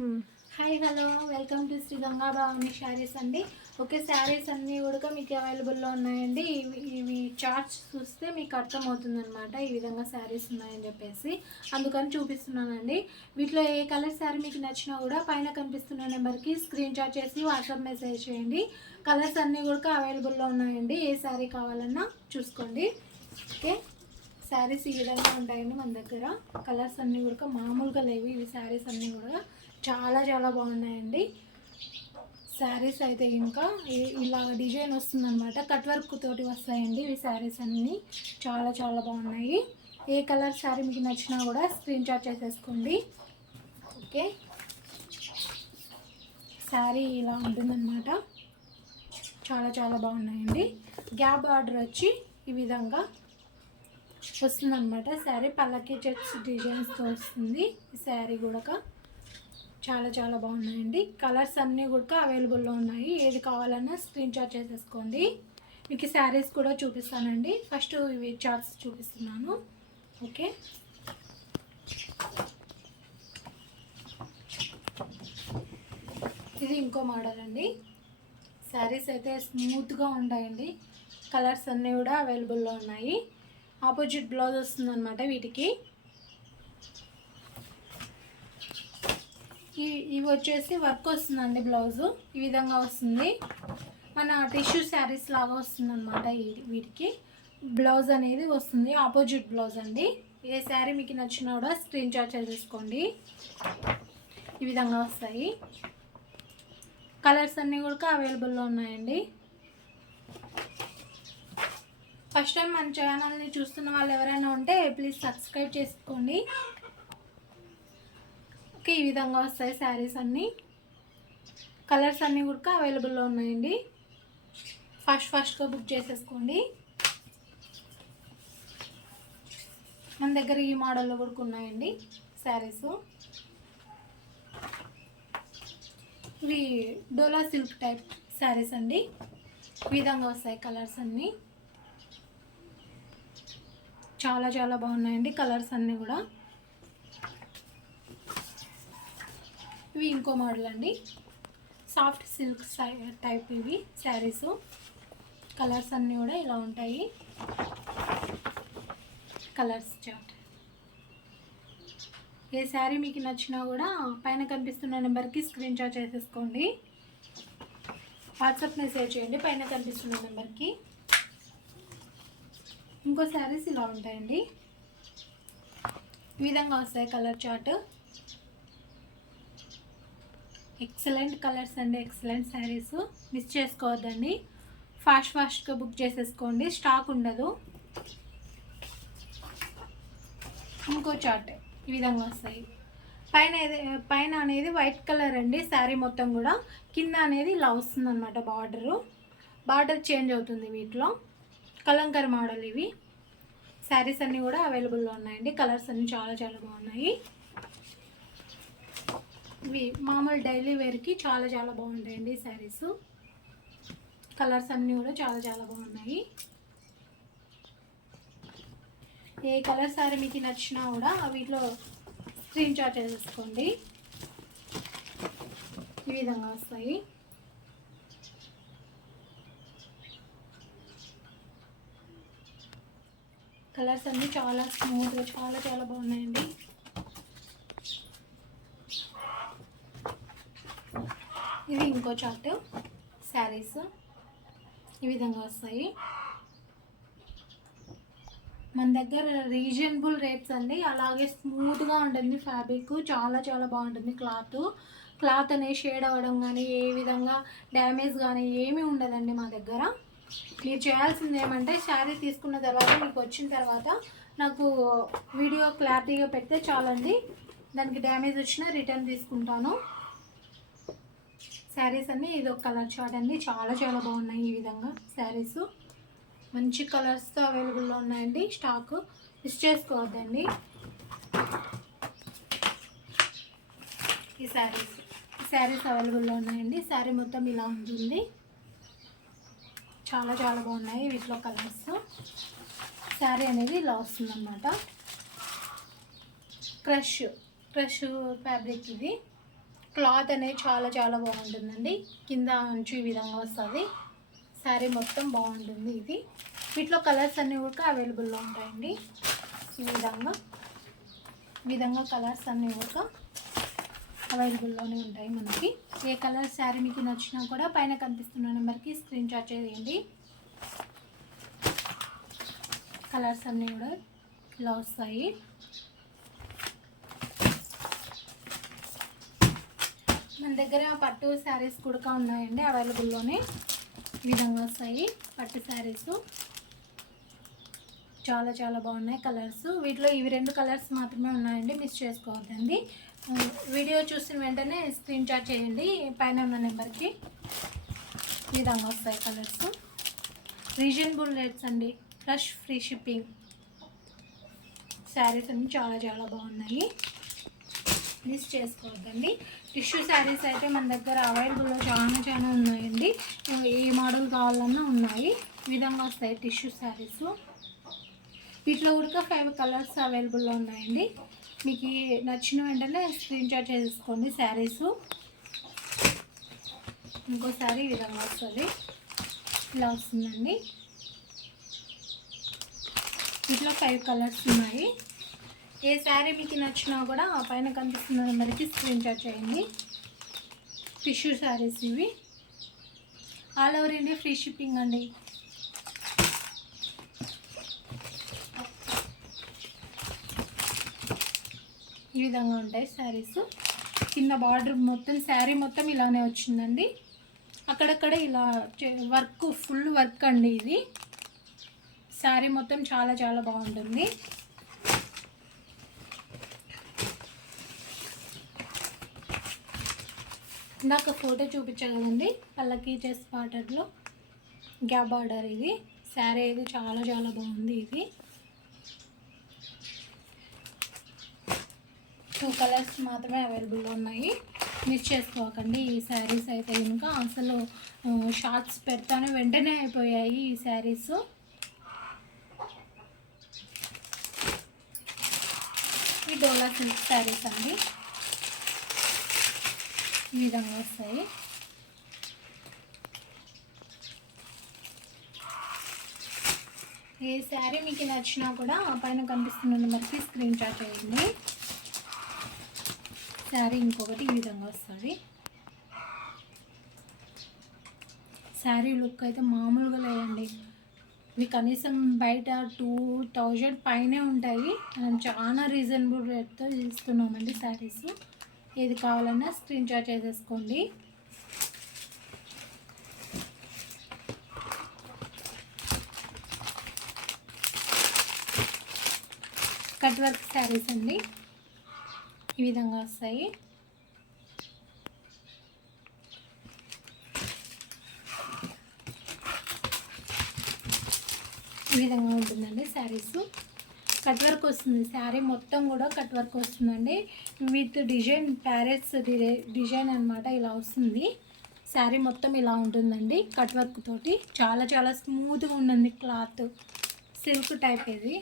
Hi hello welcome to Shri Ganga Bhavani sarees అండి. Okay, saris అన్నీ కూడా మీకు అవైలబుల్లో ఉన్నాయండి. ఇవి చార్ట్స్ చూస్తే మీకు అర్థమవుతుందన్నమాట ఈ విధంగా శారీస్ ఉన్నాయని చెప్పేసి, అందుకని చూపిస్తున్నానండి. వీటిలో ఏ కలర్ శారీ మీకు నచ్చినా కూడా పైన కనిపిస్తున్న నెంబర్కి స్క్రీన్ షాట్ చేసి వాట్సాప్ మెసేజ్ చేయండి. కలర్స్ అన్నీ కూడా అవైలబుల్లో ఉన్నాయండి. ఏ శారీ కావాలన్నా చూసుకోండి. ఓకే, శారీస్ ఈ విధంగా ఉంటాయండి మన దగ్గర. కలర్స్ అన్నీ కూడా మామూలుగా లేవు. ఇవి శారీస్ అన్నీ కూడా చాలా చాలా బాగున్నాయండి. శారీస్ అయితే ఇంకా ఇలా డిజైన్ వస్తుందన్నమాట. కట్ వర్క్ తోటి వస్తాయండి ఇవి శారీస్ అన్నీ. చాలా చాలా బాగున్నాయి. ఏ కలర్ శారీ మీకు నచ్చినా కూడా స్క్రీన్ షాట్ చేసేసుకోండి. ఓకే, శారీ ఇలా ఉంటుందన్నమాట. చాలా చాలా బాగున్నాయండి. గ్యాప్ ఆర్డర్ వచ్చి ఈ విధంగా వస్తుందన్నమాట. శారీ పల్లకి చెక్స్ డిజైన్స్తో వస్తుంది ఈ శారీ కూడా. చాలా చాలా బాగున్నాయండి. కలర్స్ అన్నీ కూడా అవైలబుల్లో ఉన్నాయి. ఏది కావాలన్నా స్క్రీన్ షాట్ చేసేసుకోండి. మీకు శారీస్ కూడా చూపిస్తానండి. ఫస్ట్ ఇవి చార్ట్స్ చూపిస్తున్నాను. ఓకే, ఇది ఇంకో మోడల్ అండి. శారీస్ అయితే స్మూత్గా ఉంటాయండి. కలర్స్ అన్నీ కూడా అవైలబుల్లో ఉన్నాయి. ఆపోజిట్ బ్లౌజ్ వస్తుందన్నమాట వీటికి. ఇవి వచ్చేసి వర్క్ వస్తుందండి. బ్లౌజు ఈ విధంగా వస్తుంది. మన టిష్యూ శారీస్ లాగా వస్తుంది అనమాట. వీటికి బ్లౌజ్ అనేది వస్తుంది. ఆపోజిట్ బ్లౌజ్ అండి. ఏ శారీ మీకు నచ్చినా కూడా స్క్రీన్ షాట్ చేసేసుకోండి. ఈ విధంగా వస్తాయి. కలర్స్ అన్నీ కూడా అవైలబుల్లో ఉన్నాయండి. ఫస్ట్ టైం మన ఛానల్ని చూస్తున్న వాళ్ళు ఎవరైనా ఉంటే ప్లీజ్ సబ్స్క్రైబ్ చేసుకోండి. ఓకే, ఈ విధంగా వస్తాయి శారీస్ అన్నీ. కలర్స్ అన్నీ కూడా అవైలబుల్లో ఉన్నాయండి. ఫాస్ట్గా బుక్ చేసేసుకోండి. మన దగ్గర ఈ మోడల్లో కూడా ఉన్నాయండి శారీస్. ఇవి డోలా సిల్క్ టైప్ శారీస్ అండి. ఈ విధంగా వస్తాయి కలర్స్ అన్నీ. చాలా చాలా బాగున్నాయండి కలర్స్ అన్నీ కూడా. ఇవి ఇంకో మోడల్ అండి. సాఫ్ట్ సిల్క్ టైప్ ఇవి శారీస్. కలర్స్ అన్నీ కూడా ఇలా ఉంటాయి. Colours chart. ఏ శారీ మీకు నచ్చినా కూడా పైన కనిపిస్తున్న నెంబర్కి స్క్రీన్ షాట్ చేసేసుకోండి. వాట్సాప్ మెసేజ్ చేయండి పైన కనిపిస్తున్న నెంబర్కి. ఇంకో శారీస్ ఇలా ఉంటాయండి. ఈ విధంగా వస్తాయి కలర్ చార్ట్. ఎక్సలెంట్ కలర్స్ అండి. ఎక్సలెంట్ శారీస్. మిస్ చేసుకోవద్దండి. ఫాస్ట్గా బుక్ చేసేసుకోండి. స్టాక్ ఉండదు. ఇంకో చార్ట్ ఈ విధంగా వస్తాయి. పైన అనేది వైట్ కలర్ అండి శారీ మొత్తం కూడా. కింద అనేది ఇలా వస్తుంది అనమాట. బార్డర్ చేంజ్ అవుతుంది వీటిలో. కలంకర్ మోడల్ ఇవి. శారీస్ అన్నీ కూడా అవైలబుల్లో ఉన్నాయండి. కలర్స్ అన్నీ చాలా చాలా బాగున్నాయి. ఇవి మామూలు డైలీ వేర్కి చాలా చాలా బాగుంటాయండి శారీస్. కలర్స్ అన్నీ కూడా చాలా చాలా బాగున్నాయి. ఏ కలర్ శారీ మీకు నచ్చినా కూడా వీటిలో స్క్రీన్ షాట్ చేసేసుకోండి. ఈ విధంగా వస్తాయి. కలర్స్ అన్నీ చాలా స్మూత్గా చాలా చాలా బాగున్నాయండి. ఇవి ఇంకో చార్ట్ శారీస్. ఈ విధంగా వస్తాయి. మన దగ్గర రీజనబుల్ రేట్స్ అండి. అలాగే స్మూత్గా ఉంటుంది ఫ్యాబ్రిక్. చాలా చాలా బాగుంటుంది. క్లాత్ అనేది షేడ్ అవ్వడం కానీ ఏ విధంగా డ్యామేజ్ కానీ ఏమీ ఉండదండి మా దగ్గర. మీరు చేయాల్సింది ఏమంటే శారీ తీసుకున్న తర్వాత మీకు వచ్చిన తర్వాత నాకు వీడియో క్లారిటీగా పెడితే చాలండి. దానికి డ్యామేజ్ వచ్చినా రిటర్న్ తీసుకుంటాను. శారీస్ అన్నీ ఇది ఒక కలర్ చార్ట్ అండి. చాలా చాలా బాగున్నాయి. ఈ విధంగా శారీస్ మంచి కలర్స్తో అవైలబుల్లో ఉన్నాయండి. స్టాక్ మిస్ చేసుకోవద్దండి. ఈ శారీస్ అవైలబుల్లో ఉన్నాయండి. శారీ మొత్తం ఇలా ఉంటుంది. చాలా చాలా బాగున్నాయి వీటిలో కలర్స్. శారీ అనేది ఇలా వస్తుందన్నమాట. క్రష్ ఫ్యాబ్రిక్ ఇది. క్లాత్ అనేది చాలా బాగుంటుందండి. కింద అంచు ఈ విధంగా వస్తుంది. శారీ మొత్తం బాగుంటుంది. ఇది వీటిలో కలర్స్ అన్నీ కూడా అవైలబుల్లో ఉంటాయండి. ఈ విధంగా కలర్స్ అన్నీ కూడా అవైలబుల్లోనే ఉంటాయి మనకి. ఏ కలర్ శారీ మీకు నచ్చినా కూడా పైన కనిపిస్తున్న నెంబర్కి స్క్రీన్ షాట్ చేయండి. కలర్స్ అన్నీ కూడా ఇలా వస్తాయి. మన దగ్గర పట్టు శారీస్ కూడా ఉన్నాయండి అవైలబుల్లోనే. ఈ విధంగా వస్తాయి పట్టు శారీస్. చాలా బాగున్నాయి కలర్స్. వీటిలో ఇవి 2 కలర్స్ మాత్రమే ఉన్నాయండి, మిస్ చేసుకోవద్దండి. వీడియో చూసిన వెంటనే స్క్రీన్ షాట్ చేయండి పైన ఉన్న నెంబర్కి. ఈ విధంగా వస్తాయి కలర్స్. రీజనబుల్ రేట్స్ అండి, ఫ్రెష్ ఫ్రీ షిప్పింగ్. శారీస్ అన్నీ చాలా బాగున్నాయి, మిస్ చేసుకోవద్దండి. టిష్యూ శారీస్ అయితే మన దగ్గర అవైలబుల్లో చాలా ఉన్నాయండి. ఏ మోడల్ కావాలన్నా ఉన్నాయి. ఈ విధంగా వస్తాయి టిష్యూ శారీస్. వీటిలో కూడా 5 కలర్స్ అవైలబుల్లో ఉన్నాయండి. మీకు నచ్చిన వెంటనే స్క్రీన్ షాట్ చేసుకోండి శారీస్. ఇంకో శారీ ఈ విధంగా వస్తుంది, ఇలా వస్తుందండి. వీటిలో 5 కలర్స్ ఉన్నాయి. ఏ శారీ మీకు నచ్చినా కూడా పైన కనిపిస్తున్న నెంబర్కి స్క్రీన్ షాట్ చేయండి. టిష్యూ శారీస్ ఇవి. All over India free shipping అండి. ఈ విధంగా ఉంటాయి శారీస్. కింద బార్డర్ మొత్తం శారీ మొత్తం ఇలానే వచ్చిందండి. అక్కడక్కడ ఇలా వర్క్, ఫుల్ వర్క్ అండి ఇది. శారీ మొత్తం చాలా బాగుంటుంది. ఇందాక ఫోటో చూపించాను కదండి, పల్లకి చెస్ట్ బార్డర్లో గ్యాప్ బార్డర్. ఇది శారీ అయితే చాలా బాగుంది. ఇది 2 కలర్స్ మాత్రమే అవైలబుల్లో ఉన్నాయి, మిస్ చేసుకోకండి. ఈ శారీస్ అయితే ఇంకా అసలు షార్ట్స్ పెడతానే వెంటనే అయిపోయాయి ఈ శారీస్. ఈ డోలా సిల్క్ శారీస్ అండి. ఈ విధంగా వస్తాయి. ఏ శారీ మీకు నచ్చినా కూడా పైన కనిపిస్తున్న నెంబర్కి స్క్రీన్ షాట్ చేయండి. శారీ ఇంకొకటి ఈ విధంగా వస్తుంది. శారీ లుక్ అయితే మామూలుగా లేదండి. ఇవి కనీసం బయట 2000 పైనే ఉంటాయి. మనం చాలా రీజనబుల్ రేట్తో ఇస్తున్నామండి శారీస్. ఏది కావాలన్నా స్క్రీన్ షాట్ చేసేసుకోండి. కట్ వర్క్ శారీస్ అండి, ఈ విధంగా వస్తాయి. ఈ విధంగా ఉంటుందండి శారీస్. కట్ వర్క్ వస్తుంది. శారీ మొత్తం కూడా కట్ వర్క్ వస్తుందండి. విత్ డిజైన్, ప్యారెట్స్ డిజైన్ అనమాట. ఇలా వస్తుంది. శారీ మొత్తం ఇలా ఉంటుందండి కట్ వర్క్ తోటి. చాలా స్మూత్గా ఉంటుంది క్లాత్. సిల్క్ టైప్ ఇది.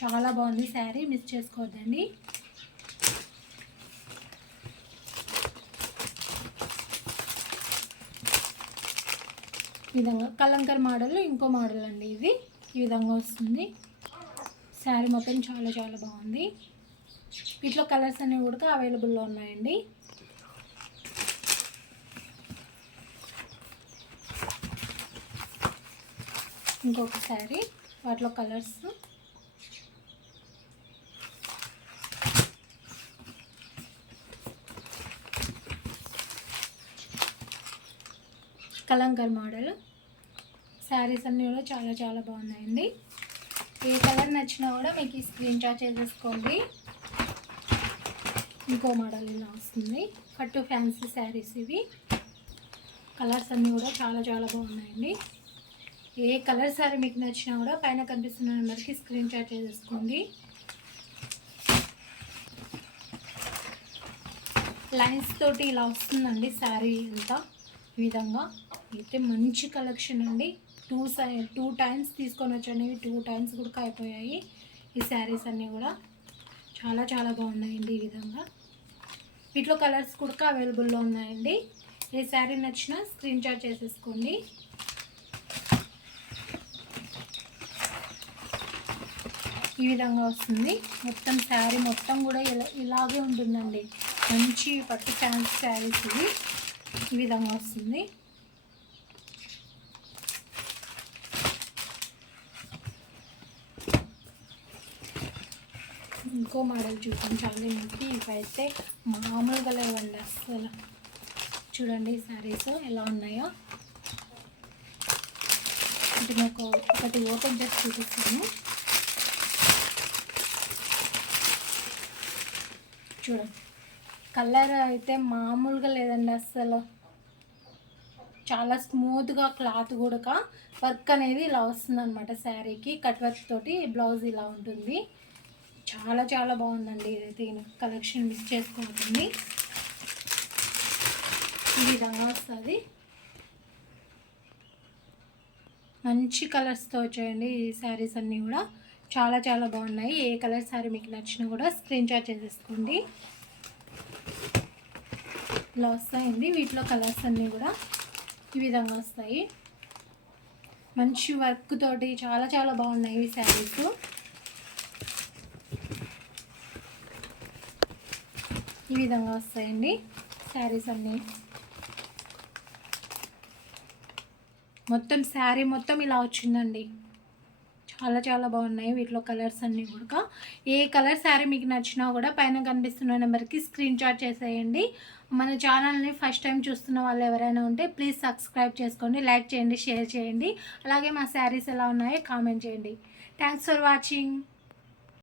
చాలా బాగుంది శారీ, మిస్ చేసుకోవద్దండి. ఈ విధంగా కలంకర్ మోడల్ ఇంకో మోడల్ అండి ఇది. ఈ విధంగా వస్తుంది. శారీ మొత్తం చాలా బాగుంది. వీటిలో కలర్స్ అనేవి కూడా అవైలబుల్లో ఉన్నాయండి. ఇంకొక శారీ, వాటిలో కలర్స్. కలంకర్ మోడల్ శారీస్ అన్నీ కూడా చాలా బాగున్నాయండి. ఏ కలర్ నచ్చినా కూడా మీకు ఈ స్క్రీన్ షాట్ చేసేసుకోండి. ఇంకో మోడల్ ఇలా వస్తుంది. పట్టు ఫ్యాన్సీ శారీస్ ఇవి. కలర్స్ అన్నీ కూడా చాలా బాగున్నాయండి. ఏ కలర్ శారీ మీకు నచ్చినా కూడా పైన కనిపిస్తున్న నెంబర్కి స్క్రీన్ షాట్ చేసేసుకోండి. లైన్స్ తోటి ఇలా వస్తుందండి శారీ అంతా. ఈ విధంగా అయితే మంచి కలెక్షన్ అండి. 2 టైమ్స్ తీసుకొని వచ్చాను. 2 టైమ్స్ కూడా అయిపోయాయి ఈ శారీస్ అన్నీ కూడా. చాలా బాగున్నాయండి. ఈ విధంగా వీటిలో కలర్స్ కూడా అవైలబుల్లో ఉన్నాయండి. ఏ శారీ నచ్చినా స్క్రీన్ షాట్ చేసేసుకోండి. ఈ విధంగా వస్తుంది. మొత్తం శారీ మొత్తం కూడా ఇలాగే ఉంటుందండి. మంచి పట్టు ఫ్యాన్సీ శారీస్ ఇవి. ఈ విధంగా వస్తుంది. ఇంకో మోడల్ చూపించాలి మీకు. ఇవైతే మామూలుగా లేవండి అసలు. చూడండి శారీస్ ఎలా ఉన్నాయో. ఇది నాకు ఒకటి ఓపెన్ చేసి చూపిస్తాను. చూడండి, కలర్ అయితే మామూలుగా లేదండి అస్సలు. చాలా స్మూత్గా క్లాత్ కూడా వర్క్ అనేది ఇలా వస్తుంది అనమాట. శారీకి కట్ వర్క్ తోటి బ్లౌజ్ ఇలా ఉంటుంది. చాలా చాలా బాగుందండి. ఇదైతే కలెక్షన్ మిస్ చేసుకోవద్దండి. ఈ విధంగా వస్తుంది. మంచి కలర్స్తో వచ్చాయండి ఈ శారీస్ అన్నీ కూడా. చాలా చాలా బాగున్నాయి. ఏ కలర్ శారీ మీకు నచ్చినా కూడా స్క్రీన్ షాట్ చేసేసుకోండి. ఇలా వస్తాయండి. వీటిలో కలర్స్ అన్నీ కూడా ఈ విధంగా వస్తాయి. మంచి వర్క్ తోటి చాలా చాలా బాగున్నాయి ఈ శారీస్. ఈ విధంగా వస్తాయండి శారీస్ అన్నీ. మొత్తం శారీ మొత్తం ఇలా వచ్చిందండి. చాలా చాలా బాగున్నాయి వీటిలో కలర్స్ అన్నీ కూడా. ఏ కలర్ శారీ మీకు నచ్చినా కూడా పైన కనిపిస్తున్న నెంబర్కి స్క్రీన్ షాట్ చేసేయండి. మన ఛానల్ని ఫస్ట్ టైం చూస్తున్న వాళ్ళు ఎవరైనా ఉంటే ప్లీజ్ సబ్స్క్రైబ్ చేసుకోండి, లైక్ చేయండి, షేర్ చేయండి. అలాగే మా శారీస్ ఎలా ఉన్నాయో కామెంట్ చేయండి. Thanks for watching.